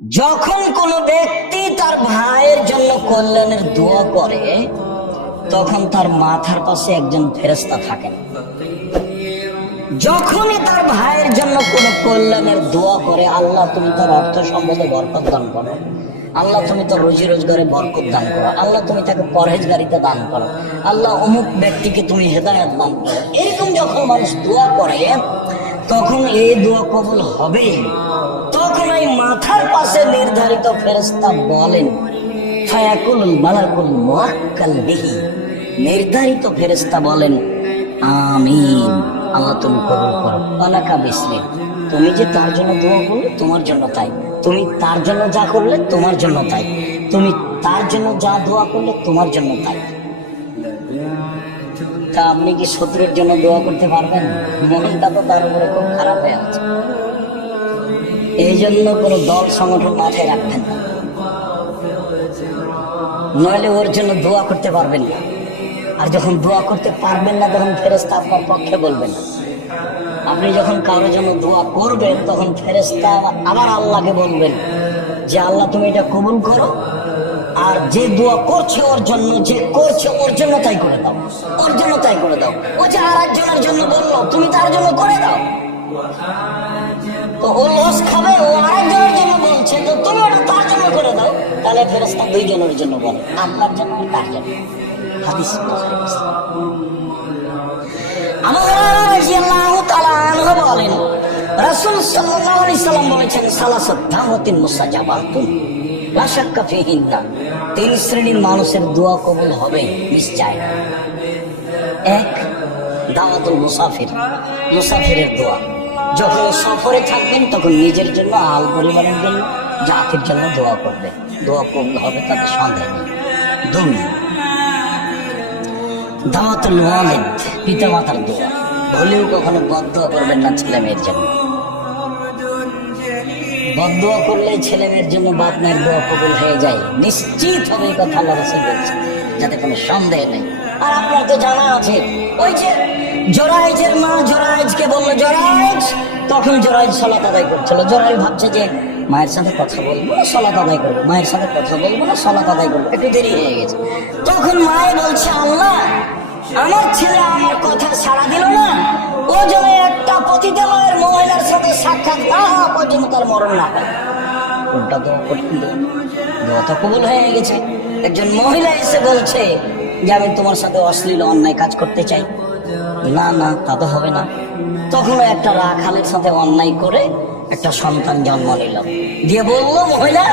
যখন কোন ব্যক্তি তার ভাইয়ের জন্য কল্যাণের দোয়া করে তখন তার মাথার পাশে একজন ফেরেশতা থাকেন। যখনই তার ভাইয়ের জন্য কোন কল্যাণের দোয়া করে, আল্লাহ তুমি তার অর্থ সম্পদে বরকত দান করো, আল্লাহ তুমি তার রুজি রোজগারে বরকত দান করো, আল্লাহ তুমি তাকে পরহেজগারিতা দান করো, আল্লাহ অমুক ব্যক্তিকে তুমি হেদায়েত দান করো, এরকম যখন মানুষ দোয়া করে তখন এই দোয়া কবুল হবেই। তখন এই মাথার পাশে নির্ধারিত ফেরেশতা বলেন, ফায়াকুল মালাকুল মুআক্কাল বিহি, নির্ধারিত ফেরেশতা বলেন আমিন, আল্লাহ তুমি কবুল করো। আলাকা বিসমিল, তুমি যে তার জন্য দোয়া করলে তোমার জন্য তাই, তুমি তার জন্য যা করলে তোমার জন্য তাই, তুমি তার জন্য যা দোয়া করলে তোমার জন্য তাই। তা আপনি কি শত্রুর জন্য দোয়া করতে পারবেন? মনটা তো তার উপরে খুব খারাপ হয়ে আছে। এই জন্য কোনো দল সংগঠন মাথায় রাখবেন না, নইলে ওর জন্য দোয়া করতে পারবেন না। আর যখন দোয়া করতে পারবেন না তখন ফেরেশতা আপনার পক্ষে বলবেন। আপনি যখন কারোর জন্য দোয়া করবেন তখন ফেরেশতা আবার আল্লাহকে বলবেন যে আল্লাহ তুমি এটা কবুল করো, আর যে দোয়া করছে ওর জন্য, যে করছে ওর জন্য তাই করে দাও, ওর জন্য তাই করে দাও। ও যে আর একজনের জন্য বললো তুমি তার জন্য করে দাও, তো ও লস খাবে। ও আরেকজনের জন্য বলছে তো তুমি ওটা তার জন্য করে দাও। তাহলে ফেরেশতা দুইজনের জন্য বলে, আপনার জন্য আর তার জন্য। হাদিস বলেন রাসূল সাল্লাল্লাহু আলাইহি সাল্লাম বলেছেন, সালাসাত দাওয়াতিন মুস্তাজাবাতুন লা শাক্কা ফিহিন্না, তিন শ্রেণীর মানুষের দোয়া কবুল হবে নিশ্চয়। এক, দাওয়াতুল মুসাফির, মুসাফিরের দোয়া। যখন সফরে থাকবেন তখন নিজের জন্য, আল পরিবারের জন্য, জাতির জন্য দোয়া করবে, দোয়া কবুল হবে তাতে সন্দেহ নেই। দুই, দাওয়াতুল ওয়ালিদ, পিতা মাতার দোয়া। ভুলেও কখনো বদদোয়া করবেন না ছেলে মেয়ের জন্য। বদদোয়া করলে ছেলে মেয়ের জন্য বাপ মায়ের দোয়া কবুল হয়ে যায়, নিশ্চিত হবে, এই কথা আল্লাহ রাসূল বলেছেন, যাতে কোনো সন্দেহ নেই। আর আপনার তো জানা আছে, ওই যে জরাইজের মা জরাইজকে বললো জরাইজ, তখন জরাইজ সালাত আদায় করছিল। জরাইজ ভাবছে যে মায়ের সাথে কথা বলবো না সালাত আদায় করবো, মায়ের সাথে কথা বলবো না সালাত আদায় করবো, একটু দেরি হয়ে গেছে। তখন মায়ে বলছে আল্লাহ আমার ছেলে আমার কথা সাড়া দিল না, ও যেন একটা পতিতালয়ের মহিলার সাথে সাক্ষাৎ না হওয়া পর্যন্ত তার মরণ না হয়। কোনটা তো কঠিন, দোয়া তো কবুল হয়ে গেছে। একজন মহিলা এসে বলছে যে আমি তোমার সাথে অশ্লীল অন্যায় কাজ করতে চাই, না না তা তো হবে না। তখন একটা রাখালের সাথে অন্যায় করে একটা সন্তান জন্ম নিল, দিয়ে বললো মহিলা